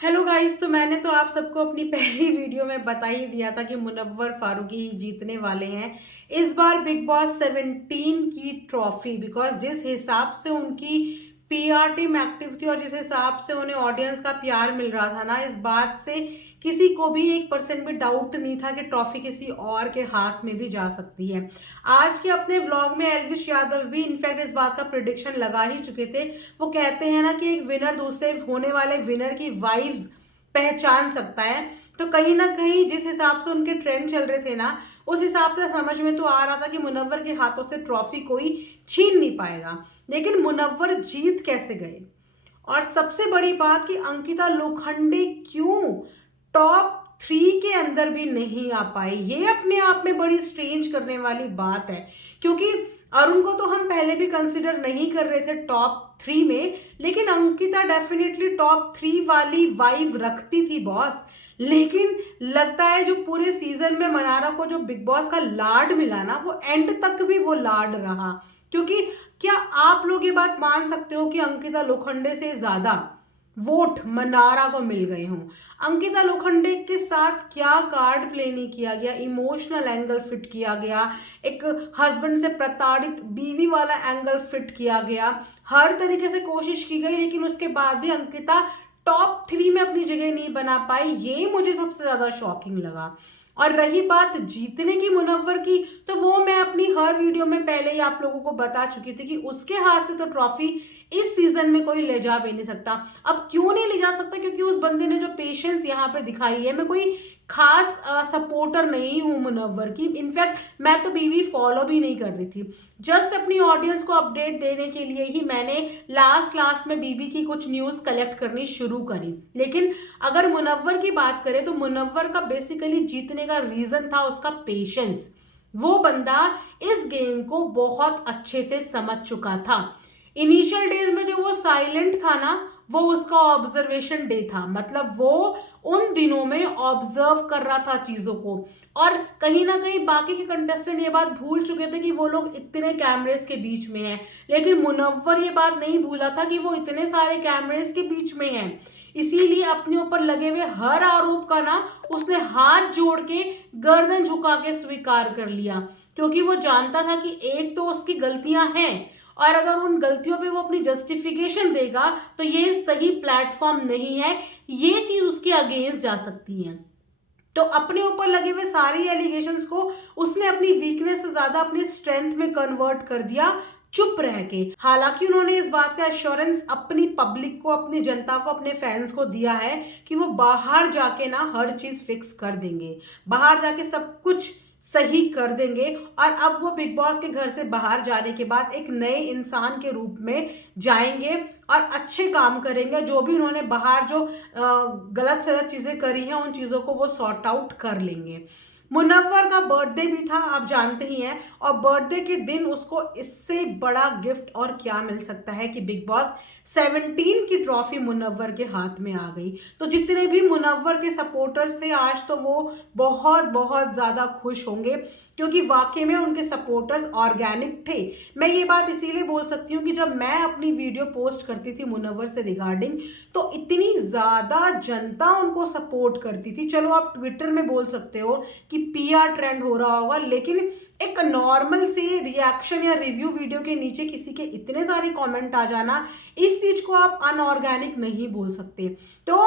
Hello guys. तो मैंने तो आप सबको अपनी पहली वीडियो में बता ही दिया था कि मुनव्वर फारूकी ही जीतने वाले हैं इस बार बिग बॉस 17 की ट्रॉफी। बिकॉज जिस हिसाब से उनकी पीआर टीम एक्टिव थी और जिस हिसाब से उन्हें ऑडियंस का प्यार मिल रहा था ना, इस बात से किसी को भी 1% भी डाउट नहीं था कि ट्रॉफी किसी और के हाथ में भी जा सकती है। आज के अपने व्लॉग में एल्विश यादव भी इनफैक्ट इस बात का प्रिडिक्शन लगा ही चुके थे। वो कहते हैं ना कि एक विनर दूसरे होने वाले विनर की वाइब्स पहचान सकता है। तो कहीं ना कहीं जिस हिसाब से उनके ट्रेंड चल रहे थे ना, उस हिसाब से समझ में तो आ रहा था कि मुनव्वर के हाथों से ट्रॉफी कोई छीन नहीं पाएगा। लेकिन मुनव्वर जीत कैसे गए? और सबसे बड़ी बात कि अंकिता लोखंडे क्यों टॉप 3 के अंदर भी नहीं आ पाई, ये अपने आप में बड़ी स्ट्रेंज करने वाली बात है। क्योंकि अरुण को तो हम पहले भी कंसिडर नहीं कर रहे थे टॉप 3 में, लेकिन अंकिता डेफिनेटली टॉप 3 वाली वाइब रखती थी बॉस। लेकिन लगता है जो पूरे सीजन में मनारा को जो बिग बॉस का लाड मिला ना, वो एंड तक भी वो लाड रहा। क्योंकि क्या आप लोग ये बात मान सकते हो कि अंकिता लोखंडे से ज्यादा वोट मनारा को मिल गए हों? अंकिता लोखंडे के साथ क्या कार्ड प्ले नहीं किया गया, इमोशनल एंगल फिट किया गया, एक हस्बैंड से प्रताड़ित बीवी वाला एंगल फिट किया गया, हर तरीके से कोशिश की गई, लेकिन उसके बाद भी अंकिता टॉप 3 में अपनी जगह नहीं बना पाई। ये मुझे सबसे ज्यादा शॉकिंग लगा। और रही बात जीतने की मुनव्वर की, तो वो मैं अपनी हर वीडियो में पहले ही आप लोगों को बता चुकी थी कि उसके हाथ से तो ट्रॉफी इस सीजन में कोई ले जा भी नहीं सकता। अब क्यों नहीं ले जा सकता? क्योंकि उस बंदे ने जो पेशेंस यहाँ पे दिखाई है। मैं कोई खास सपोर्टर नहीं हूँ मुनव्वर की, इनफैक्ट मैं तो बीवी फॉलो भी नहीं कर रही थी। जस्ट अपनी ऑडियंस को अपडेट देने के लिए ही मैंने लास्ट लास्ट में बीबी की कुछ न्यूज कलेक्ट करनी शुरू करी। लेकिन अगर मुनव्वर की बात करें तो मुनव्वर का बेसिकली जीतने का रीजन था उसका पेशेंस। वो बंदा इस गेम को बहुत अच्छे से समझ चुका था। इनिशियल डेज में जो वो साइलेंट था ना, वो उसका ऑब्जर्वेशन डे था। मतलब वो उन दिनों में ऑब्जर्व कर रहा था चीजों को। और कहीं ना कहीं बाकी के कंटेस्टेंट ये बात भूल चुके थे कि वो लोग इतने कैमरेस के बीच में हैं। लेकिन मुनव्वर ये बात नहीं भूला था कि वो इतने सारे कैमरेस के बीच में हैं। इसीलिए अपने ऊपर लगे हुए हर आरोप का ना उसने हाथ जोड़ के गर्दन झुका के स्वीकार कर लिया। क्योंकि वो जानता था कि एक तो उसकी गलतियां हैं, और अगर उन गलतियों पे वो अपनी जस्टिफिकेशन देगा तो ये सही प्लेटफॉर्म नहीं है, ये चीज उसके अगेंस्ट जा सकती है। तो अपने ऊपर लगे हुए सारे एलिगेशंस को उसने अपनी वीकनेस से ज्यादा अपनी स्ट्रेंथ में कन्वर्ट कर दिया, चुप रह के। हालांकि उन्होंने इस बात का एश्योरेंस अपनी पब्लिक को, अपनी जनता को, अपने फैंस को दिया है कि वो बाहर जाके ना हर चीज फिक्स कर देंगे, बाहर जाके सब कुछ सही कर देंगे। और अब वो बिग बॉस के घर से बाहर जाने के बाद एक नए इंसान के रूप में जाएंगे और अच्छे काम करेंगे। जो भी उन्होंने बाहर जो गलत सलत चीजें करी हैं, उन चीजों को वो सॉर्ट आउट कर लेंगे। मुनव्वर का बर्थडे भी था, आप जानते ही हैं, और बर्थडे के दिन उसको इससे बड़ा गिफ्ट और क्या मिल सकता है कि बिग बॉस 17 की ट्रॉफी मुनव्वर के हाथ में आ गई। तो जितने भी मुनव्वर के सपोर्टर्स थे आज, तो वो बहुत बहुत ज्यादा खुश होंगे, क्योंकि वाकई में उनके सपोर्टर्स ऑर्गेनिक थे। मैं ये बात इसीलिए बोल सकती हूँ कि जब मैं अपनी वीडियो पोस्ट करती थी मुनव्वर से रिगार्डिंग, तो इतनी ज्यादा जनता उनको सपोर्ट करती थी। चलो आप ट्विटर में बोल सकते हो कि पीआर ट्रेंड हो रहा होगा, लेकिन एक नॉर्मल सी रिएक्शन या रिव्यू वीडियो के नीचे किसी के इतने सारे कमेंट आ जाना, इस चीज को आप अनऑर्गेनिक नहीं बोल सकते। तो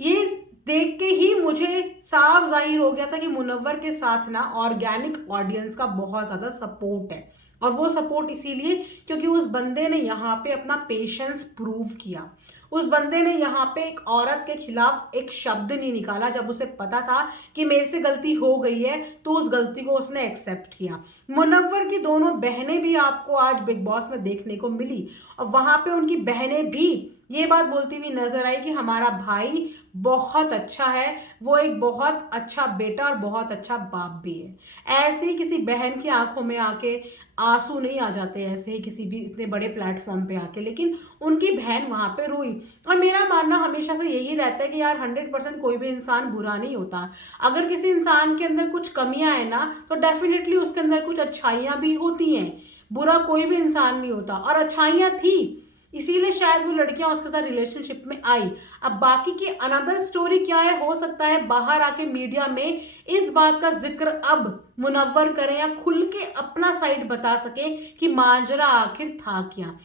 ये देख के ही मुझे साफ जाहिर हो गया था कि मुनव्वर के साथ ना ऑर्गेनिक ऑडियंस का बहुत ज्यादा सपोर्ट है। और वो सपोर्ट इसीलिए क्योंकि उस बंदे ने यहाँ पे अपना पेशेंस प्रूव किया। उस बंदे ने यहाँ पे एक औरत के खिलाफ एक शब्द नहीं निकाला। जब उसे पता था कि मेरे से गलती हो गई है, तो उस गलती को उसने एक्सेप्ट किया। मुनव्वर की दोनों बहनें भी आपको आज बिग बॉस में देखने को मिली, और वहां पे उनकी बहनें भी ये बात बोलती हुई नजर आई कि हमारा भाई बहुत अच्छा है, वो एक बहुत अच्छा बेटा और बहुत अच्छा बाप भी है। ऐसे ही किसी बहन की आंखों में आके आंसू नहीं आ जाते, ऐसे ही किसी भी इतने बड़े प्लेटफॉर्म पे आके, लेकिन उनकी बहन वहां पे रोई। और मेरा मानना हमेशा से यही रहता है कि यार 100% कोई भी इंसान बुरा नहीं होता। अगर किसी इंसान के अंदर कुछ कमियां है ना, तो डेफिनेटली उसके अंदर कुछ अच्छाइयां भी होती हैं। बुरा कोई भी इंसान नहीं होता, और अच्छाइयां थी इसीलिए शायद वो लड़कियां उसके साथ रिलेशनशिप में आई। अब बाकी की अनदर स्टोरी क्या है, हो सकता है बाहर आके मीडिया में इस बात का जिक्र अब मुनव्वर करें या खुल के अपना साइड बता सके कि माजरा आखिर था क्या।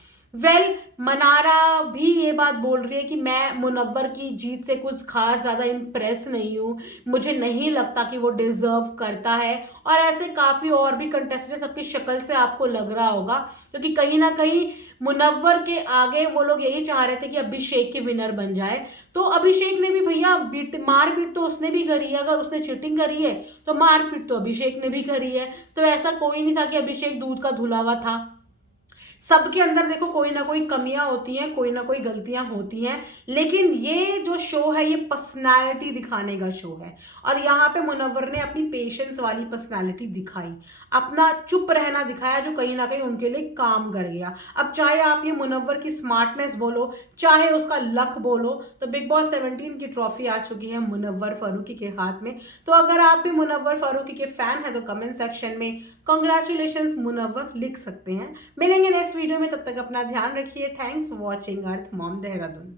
मनारा भी ये बात बोल रही है कि मैं मुनव्वर की जीत से कुछ खास ज्यादा इम्प्रेस नहीं हूँ, मुझे नहीं लगता कि वो डिजर्व करता है। और ऐसे काफी और भी कंटेस्टेंट, सबकी शक्ल से आपको लग रहा होगा, क्योंकि कहीं ना कहीं मुनव्वर के आगे वो लोग यही चाह रहे थे कि अभिषेक के विनर बन जाए। तो अभिषेक ने भी भैया मारपीट तो उसने भी करी है, अगर उसने चीटिंग करी है तो मारपीट तो अभिषेक ने भी करी है। तो ऐसा कोई नहीं था कि अभिषेक दूध का धुला हुआ था। सबके अंदर देखो कोई ना कोई कमियां होती हैं, कोई ना कोई गलतियां होती हैं, लेकिन ये जो शो है ये पर्सनालिटी दिखाने का शो है। और यहाँ पे मुनव्वर ने अपनी पेशेंस वाली पर्सनालिटी दिखाई, अपना चुप रहना दिखाया, जो कहीं ना कहीं उनके लिए काम कर गया। अब चाहे आप ये मुनव्वर की स्मार्टनेस बोलो, चाहे उसका लक बोलो, तो बिग बॉस 17 की ट्रॉफी आ चुकी है मुनव्वर फारूकी के हाथ में। तो अगर आप भी मुनव्वर फारूकी के फैन हैं तो कमेंट सेक्शन में कॉन्ग्रेचुलेशंस मुनव्वर लिख सकते हैं। मिलेंगे नेक्स्ट वीडियो में, तब तक अपना ध्यान रखिए। Thanks for watching earth mom Dehradun.